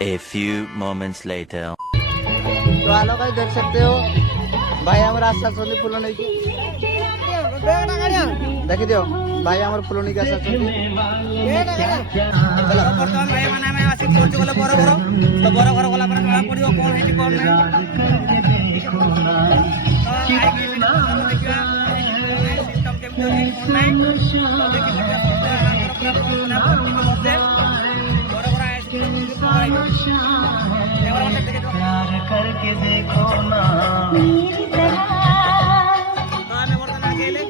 A few moments later. तो आलो भाई देख सकते हो भाई आम आशा फूल नहीं देखी दियो भाई आम फूल नहीं आशा बर्तमान भाई माने हमें आसी पहुंच गले बर घर तो बर घर गला पर जଣା पड़ियो कोन हेची कोन नै सिस्टम केमति होई कोन नै देखि बर घर आसी प्यार करके देखो ना आने वर्तन आगेले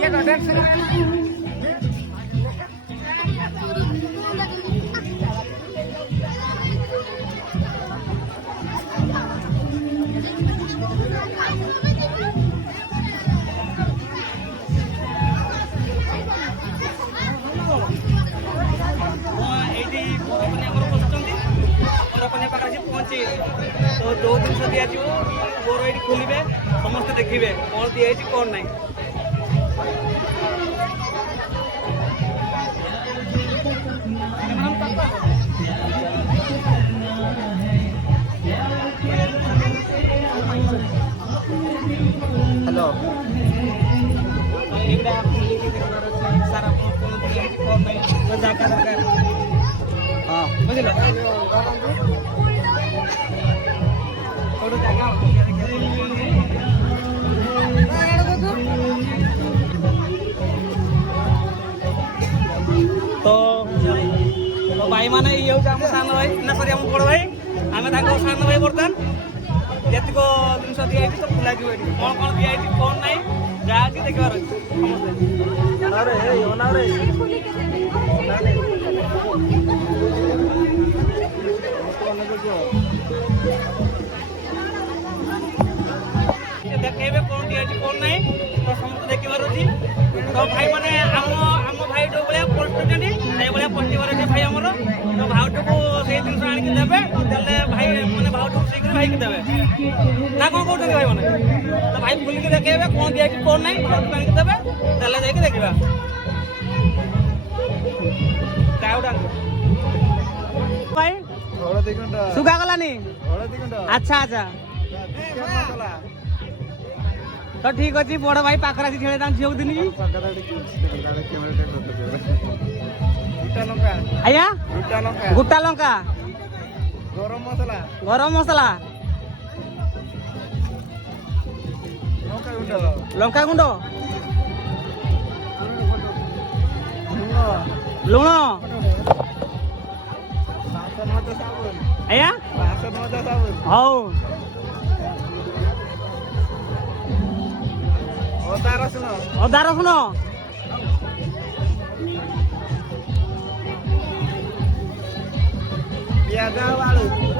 ये तो डेट से तो जो दिन दिया गोर ये खोलिए समस्त देखिए कौन दिखाई कौन ना हेलो हाँ बुझल तो भाई माने ये हूँ आम सान भाई ना सरी आम बड़ भाई आम सान भाई बर्तमान जितक जिन दिखाई तो खुला कौन कौन दिखाई कौन ना जहाँ अच्छी देखार देखेबे कौन दिखाई कौन ना तो समस्त देखार अच्छी तो भाई माने आम भाई जो भाया पलटुचंडी से भाया पलटिबार अच्छे भाई आमर तो भाउटू को से जिन आनिक देवे देले भाई मैंने भाउटू सीख भाई की देवे ना कौन कहते भाई मैंने तो भाई खुलिक देखेबे कौन दिखाई कौन ना भाउटू आनिक देवे देले जाइए देखा भाई सुखा गलानी अच्छा अच्छा तो ठीक अच्छे बड़ भाई पाखर आसी खेले झील दिन आया गुटा लंका गरम मसला लंका गुंड लुण आया हौ अदा रसुण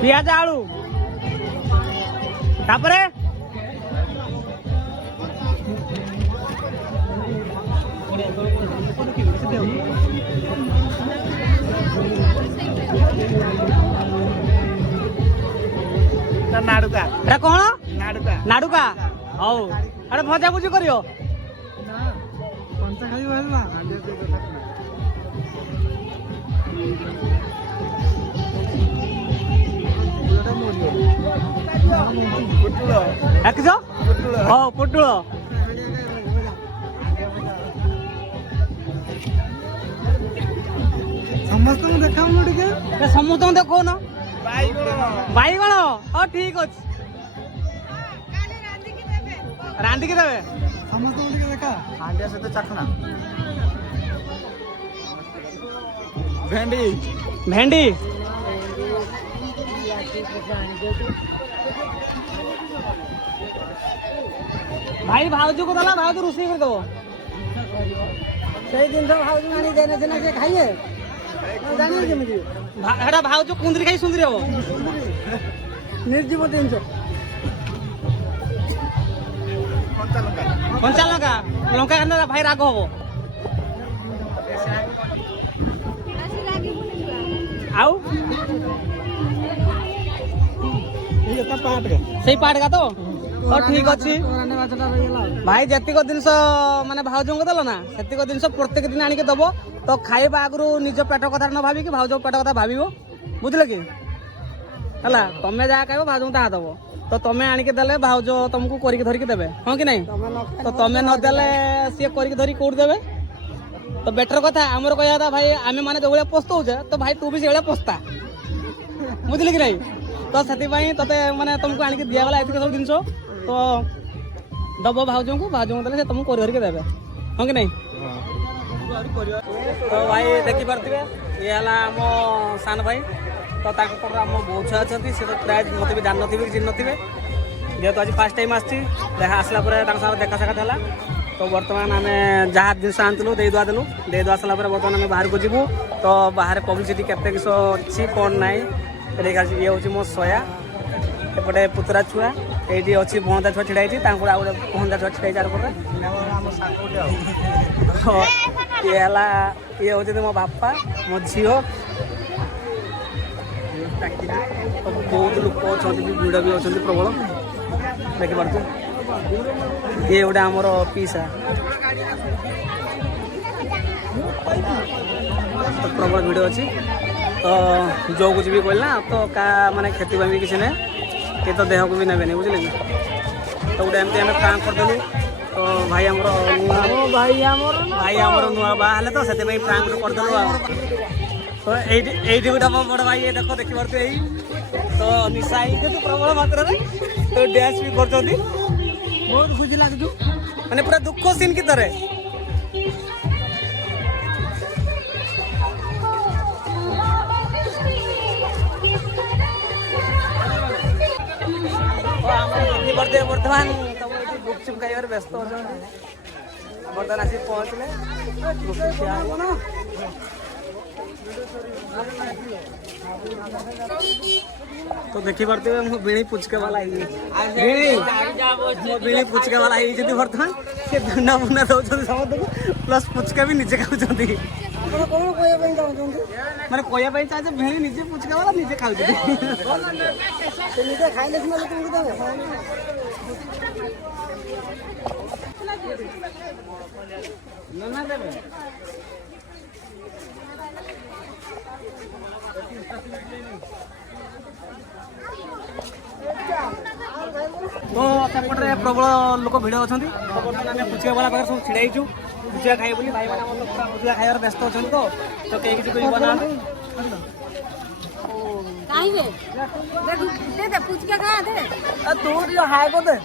पियाज आलू तापरे नाडुका कौन नाडुका हौ अरे भजा भुजी करियो पंचा खाई वाला एकजो हो पुटुळ समस्त देखा समस्त देखो ना बाईगण हाँ ठीक अच्छे रांधिकी देवे समस्त देखा हांडिया सहित चखना भेंडी भेंडी भाई भाउज को दला भाउज रोषे कर दो सही दिन तो भाउज आनी देने से ना के खाइए जानिए के मुझे हेडा भाउज कुंदरी खाई सुंदरी हो निर्जीव 300 कंचा लंका लंका खाना भाई राग हो आउ ये पाट का सही पाट का तो तो ठीक अच्छी भाई जतिक जिनस माने भाउज को देल ना सेतिक जिनस प्रत्येक दिन आनिक दब तो खाइबा आगु निज पेट कथा न भाविक भाउज पेट कथा भाव बुझल कि है तुम जहाँ कह भाउज ता दब तो तुम आनिक देले भाउज तुमको करके धरिक देवे हाँ कि नहीं तो तुम नदेले सी करके धरिक कौट देवे तो बेटर कथा आमर कह था भाई आम मैंने जो भाई पस्तौचे तो भाई तू भी से पस्ता बुझल कि नहीं तो से ते मैंने तुमको आनिक दिगला ये सब जिन तो दब भाउज को देले से तुमको करके देवे हाँ कि नहीं तो भाई देखी पारे ये है आम सान भाई तो आम बहुत छुआ अच्छा सी तो प्राय मत भी जान नी चिन्ह थे जेहतु आज फास्ट टाइम आसला साथ देखा साक्षात है तो बर्तमान आम जहाँ जिन आनलु दे दुआ देलु दे दुआ सारा बर्तमान आम बाहर को जीवु तो बाहर पब्लिसिटी केते किस अच्छी कौन ना ये हूँ मो सया एपटे पुतरा छुआ ये अच्छी भणजा छुआ छिड़ा आउ गोटे भणजा छुआ छिड़ा ये ये हूँ मो बापा मो झील बहुत लोक अच्छा भिड़ भी अच्छा प्रबल देखिपे ये गोटे आमर पीसा तो प्रबल भिड़ अच्छी तो जो कुछ भी कहला तो का माने खेती भी किसी ना ये तो देह को भी नेबे बुझे कि तो गोटे एमती आम फ्रांक करदेलु तो भाई आमर नुआ बाहर तो से फ्रांक करदेलु तो ये गोटे बड़ भाई ये देख देखिपे तो निशा ही प्रबल मात्रा तो डांस भी कर बहुत खुशी लगे मैंने पूरा दुख सीन की तरह बर्तमान गुपचुप खाइबार व्यस्त बर्तमान आसी पहुँचले तो देखी पारे मो बिणी पुचके वाला बिणी पुचके वाला बर्तमान से धुना बुना दौरान समस्त को प्लस पुचका भी निजे खाऊँ मैंने कहवाई चाहे भेड़ी निजे पुचका वाला निजे खाऊ तो सेपटे प्रबल लोक भिड़ अच्छा तो बर्तमान आम पुचिया वाला पाखे सब छिड़ाईचु पुचिया खाइबे बोली भाई मैंने पूरा पुचिया खाइबार व्यस्त अच्छा तो कहीं किसी कोई बना तू हाय कर दे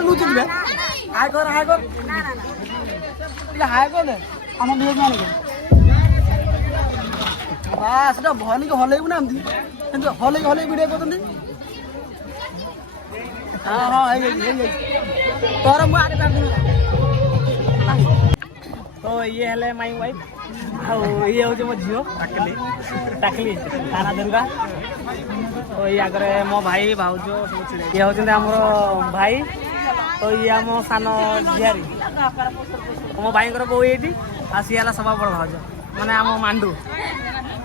लुचि हाय कर हाय कर दे आम भिड़ मान से भल के हल ना हल हल भिडियो कर हाँ हाँ तोर मुझे तो ये है माई वाइफ ये हूँ मो झील टाकली तारा दुर्गा तो ये आगे मो भाई भाउज ये हूँ आम भाई तो ये आम सान झियारी मो भाई बो ये सी है सभा बड़ भाउज माने आम मांडू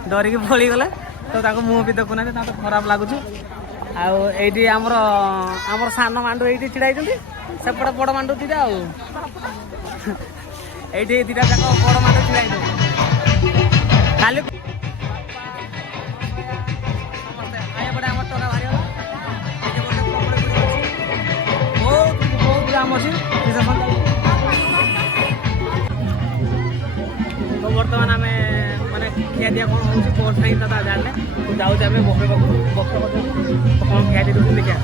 डरिकी पड़ी गले तो मुँह भी देखुना तो खराब लगुच आईटी आमर आमर सान मांडू ये छिड़ा सेपटे बड़ मांडू दीटा ये दीटा जाक बड़ मांडू छिड़ा खाली बहुत जाम अच्छी तो बर्तमान आम माने खिया दिया कौन हो कोर्स नहीं था जाने तो जाऊँ आम बफे पाखु बफे कौन खिया दी दूसरी देखिए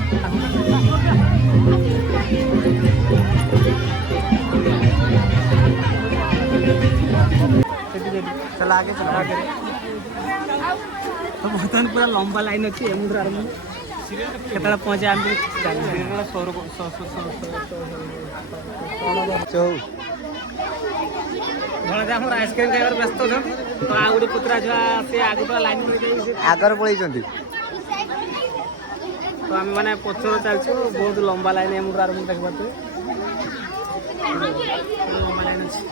चला आगे तो बर्तमान पूरा लंबा लाइन अच्छी मुद्रा आरम्भ केतला पहुँचे आम भणजा आइसक्रीम खाइबार व्यस्त तो आ गोटे पुतरा छुआ से आगे लाइन आगर पलैंट तो आम मैंने पचर चलचु बहुत लंबा लाइन मुद्रा आरम्भ देख पारे लंबा लाइन अच्छे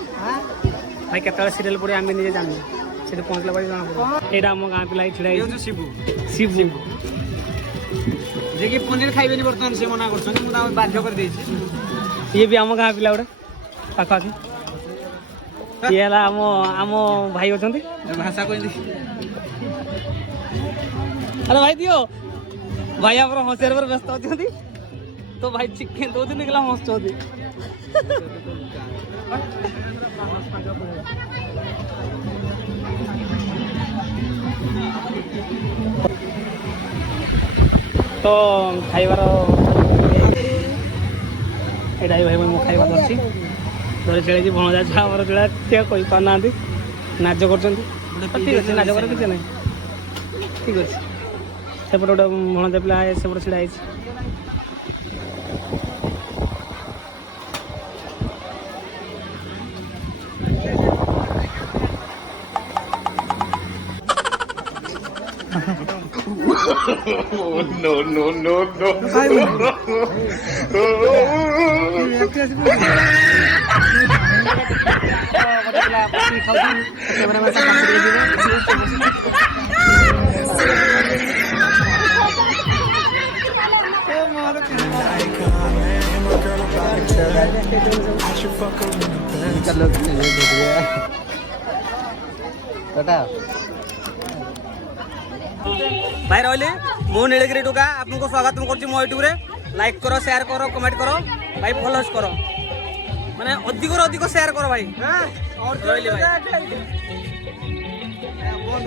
भाई केतला सीरियल पड़े आम निजे जान से पहुँचला जना पड़ा यहाँ आम गाँ पिला छिड़ा शिबू शिबू जे कि पनीर खाइबेनी बर्तमान से मना करछन मु बाध्य कर देछि ये भी आम गाँ पिला गोटे पाखापाखि ये आम आम भाई अच्छा भाषा कहली अरे भाई दियो भाई आप हसियार पर व्यस्त अच्छा तो भाई चिकेन दो दिन निकला हंस तो खाइबार एटा भाई मो खाइबा धरछि धरी चले भणजा छुआ आमर जोड़ा कही पाना नाच कर ठीक अच्छे नाच कर किसी ना ठीक अच्छे सेपटे गोटे भणजा पिला सेपटे छिड़ा है no, no, no, no. भाई रही मु नीलगिरी टुका आपको स्वागत कर मो यूट्यूब रे लाइक करो शेयर करो कमेंट करो भाई फॉलोअर्स करो माने अधिक शेयर करो भाई रही भाई।